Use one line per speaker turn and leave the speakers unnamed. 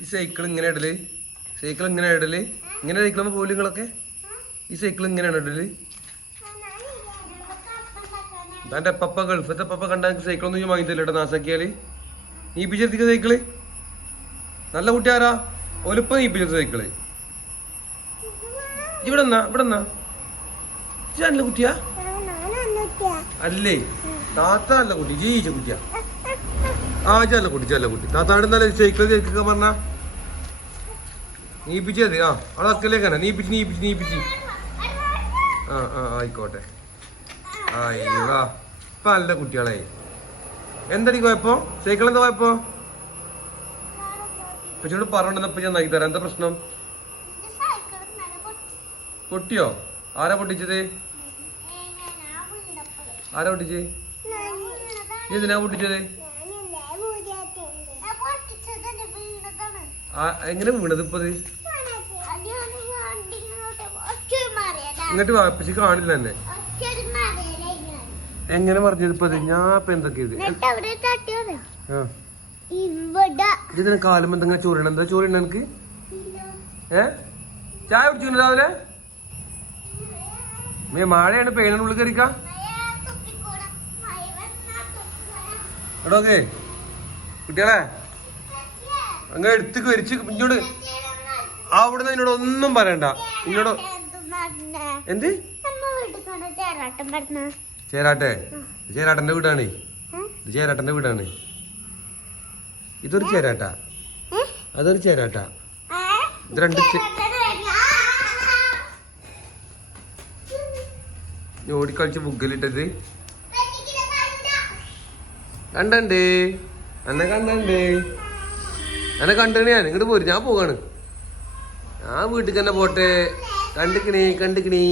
ഈ സൈക്കിൾ ഇങ്ങനെ ഇടൽ. സൈക്കിൾ ഇങ്ങനെ ഇടൽ. ഇങ്ങനെ സൈക്കിളുമ്പോ പോലും നിങ്ങളൊക്കെ ഈ സൈക്കിൾ ഇങ്ങനെയാണ് ഇടൽ. തന്റെ പപ്പ ഗൾഫത്തെ പപ്പ കണ്ട സൈക്കിളൊന്നും ഒന്നും വാങ്ങി തരില്ല നാസാക്കിയാൽ. നീപ്പിച്ചെടുത്തിക്ക സൈക്കിൾ നല്ല കുട്ടിയാരാ ഒലിപ്പം നീപ്പിച്ചെടുത്ത സൈക്കിൾ ഇവിടെ എന്നാ ഇവിടെ എന്നാ നല്ല കുട്ടിയാ. അല്ലേ? താത്ത നല്ല കുട്ടി ജീവിച്ച കുട്ടിയാ. ആ ചല്ല കുട്ടി ചല്ല കുട്ടി. താത്താട് നല്ല സൈക്കിൾ കേൾക്കുക പറഞ്ഞ? നീപ്പിച്ചത് ആ അവിടെ അക്കലേക്കാണ് നീപ്പിച്ച് നീപ്പിച്ച് നീപ്പിച്ച്. ആ ആ ആയിക്കോട്ടെ. അയ്യോ ഇപ്പൊ നല്ല കുട്ടികളെ. എന്തടി കുഴപ്പം? സൈക്കിൾ എന്താ കുഴപ്പം? ഇപ്പച്ചോട് പറഞ്ഞിട്ട് ഞാൻ നക്കി തരാം. എന്താ പ്രശ്നം? പൊട്ടിയോ? ആരാ പൊട്ടിച്ചത്? ആരാ പൊട്ടിച്ചേ നീ എന്തിനാ പൊട്ടിച്ചത്? എങ്ങനെ വീണത് ഇപ്പൊ എന്നിട്ട് വാപ്പിച്ച് കാണില്ല തന്നെ എങ്ങനെ പറഞ്ഞത് ഇപ്പൊ ഞാൻ ഇപ്പൊ എന്തൊക്കെ ഇത്? ഇതിന് കാലം എന്തെങ്കിലും ചോറിയണം എന്താ ചോറിയണം എനിക്ക് ഏ? ചായ കുടിച്ചു രാവിലെ? മേ മഴയാണ് പെയിനുള്ളിൽ ഉള്ളിൽ കയറിക്കാ. എടോ കുട്ടികളെ അങ്ങ് എടുത്തേക്ക് വരിച്ച് ഇങ്ങോട്ട്. അവിടുന്ന് എന്നോട് ഒന്നും പറയണ്ട. ഇങ്ങോട് എന്ത്?
ചേരാട്ടം.
ചേരാട്ടന്റെ വീടാണ്. ഇത് ചേരാട്ടന്റെ വീടാണ്. ഇതൊരു ചേരാട്ട. അതൊരു ചേരാട്ട. ഇത് രണ്ട് ഓടിക്കളിച്ച് മുഗ്ഗലിട്ടത് കണ്ടണ്ടേ. അന്നെ കണ്ടണ്ട്. എന്നെ കണ്ടണ ഞാൻ ഇങ്ങോട്ട് പോരും ഞാൻ പോവാണ്. ഞാൻ വീട്ടിൽ തന്നെ പോട്ടെ. കണ്ടിക്കണേ കണ്ടിക്കണേ.